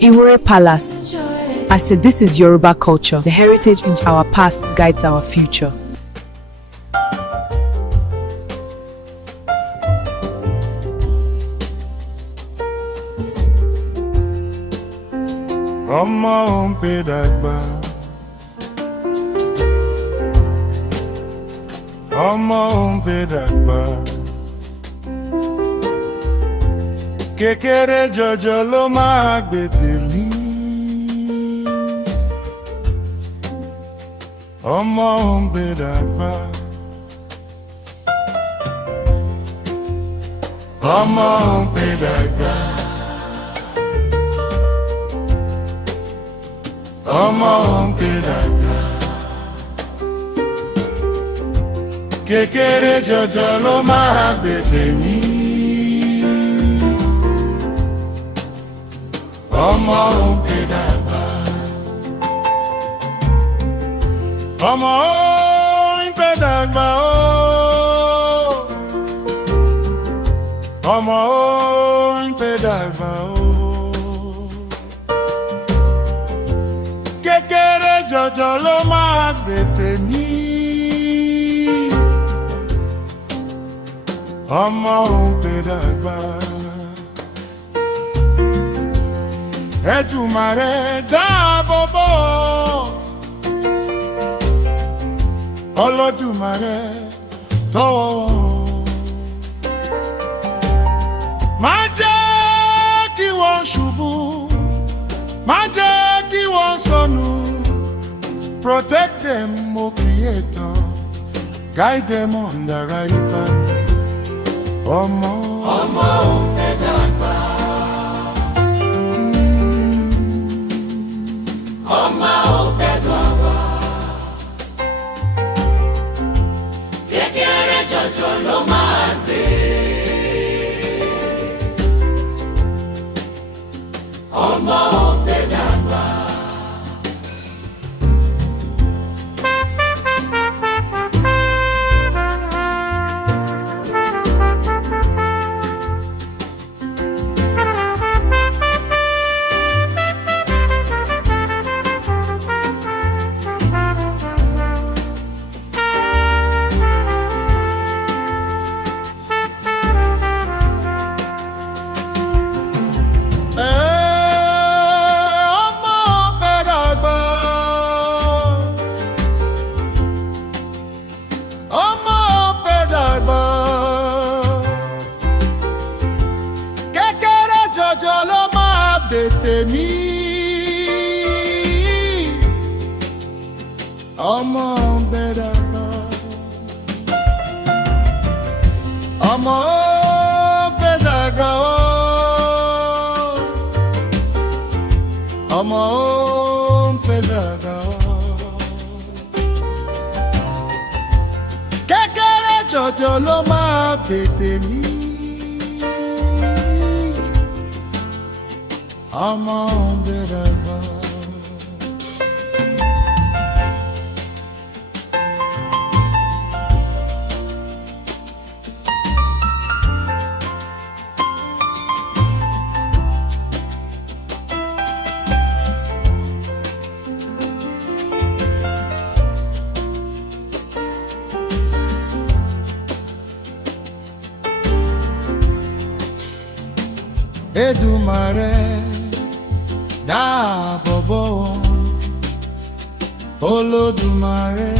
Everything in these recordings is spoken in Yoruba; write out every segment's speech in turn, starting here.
Iwúre Palace. I said this is Yoruba culture. The heritage in our past guides our future. Ọmọ ò ń pé dàgbà. Ọmọ ò ń pé dàgbà. Kékeré jọjọ ló máa gbé tèmi. Ọmọ ò ń pé dàgbà. Ọmọ ò ń pé dàgbà. Ọmọ ò ń pé dàgbà. Kékeré jọjọ ló máa gbé tèmi. Ọmọ ò ń pé dàgbà. Ọmọ ò ń pé dàgbà o. Ọmọ ò ń pé dàgbà o. Kékeré jọjọ ló máa gbé tèmi. Ọmọ ò ń pé dàgbà. Èdùmàrè dáàbò bò. Olódùmarè tọwọ́. Má jẹ́ kí wọ́n ṣubú. Má jẹ́ kí wọ́n sọnù. Protect them, O Creator. Guide them on the right path. Ọmọ ò ń pé dàgbà. Ọmọ ò ń pé dàgbà. Kékeré jọjọ ló máa gbé. Ọmọ ò ń pé dàgbà. Tèmi. Ọmọ ò ń pé dàgbà. Ọmọ ò ń pé dàgbà o. Ọmọ ò ń pé dàgbà o. Kékeré jọjọ ló máa gbé tèmi. Ọmọ ò ń pé dàgbà. Èdùmàrè dáàbò bò wọ́n. Olódùmarè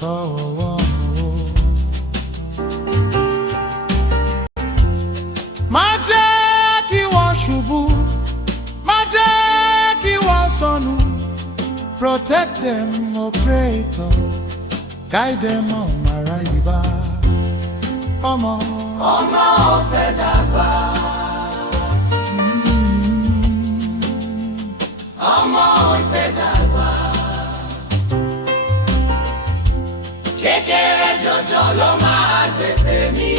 tọwọ́ wọn o. Má jẹ́ kí wọ́n ṣubú. Má jẹ́ kí wọ́n sọnù. Protect them, O Creator. Guide them on the right path. Ọmọ ò ń pé dàgbà. Ọmọ ò ń pé dàgbà. Kékeré jọjọ ló máa gbé tèmi.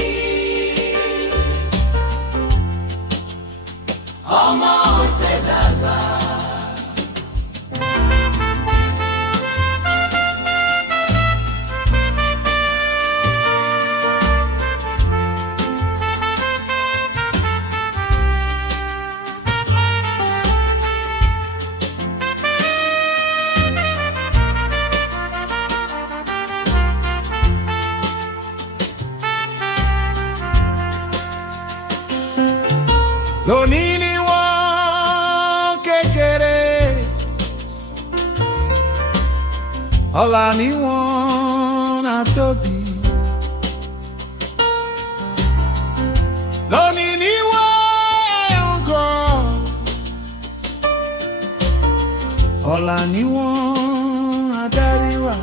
Ọmọ ò ń pé dàgbà. lónìí ni wọ́n kékeré, ọ̀la ni wọ́n á tóbi. Lónìí ni wọ́n ń gọ̀, ọ̀la ni wọ́n á dárí wá.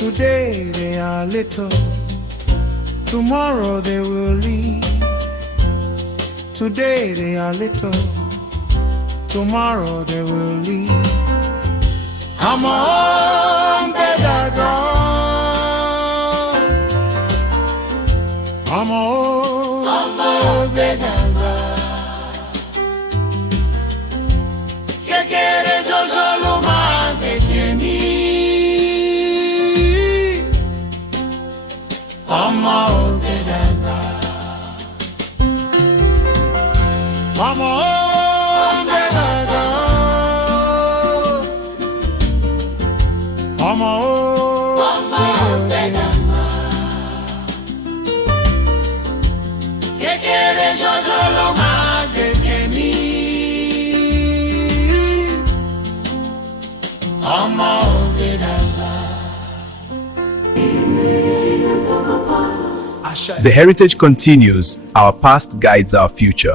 Today they are little, tomorrow they will lead. Today they are little, tomorrow they will lead. Ọmọ ò ń pé dàgbà, ọmọ ò pé dàgbà. Kékeré ṣoṣo ló máa gbé tèmi. Ọmọ ò pé dàgbà, ọmọ ò pé dàgbà, ọmọ ò pé dàgbà. Kékeré ṣoṣo ló máa gbé tèmi. Ọmọ ò pé dàgbà. The heritage continues. Our past guides our future.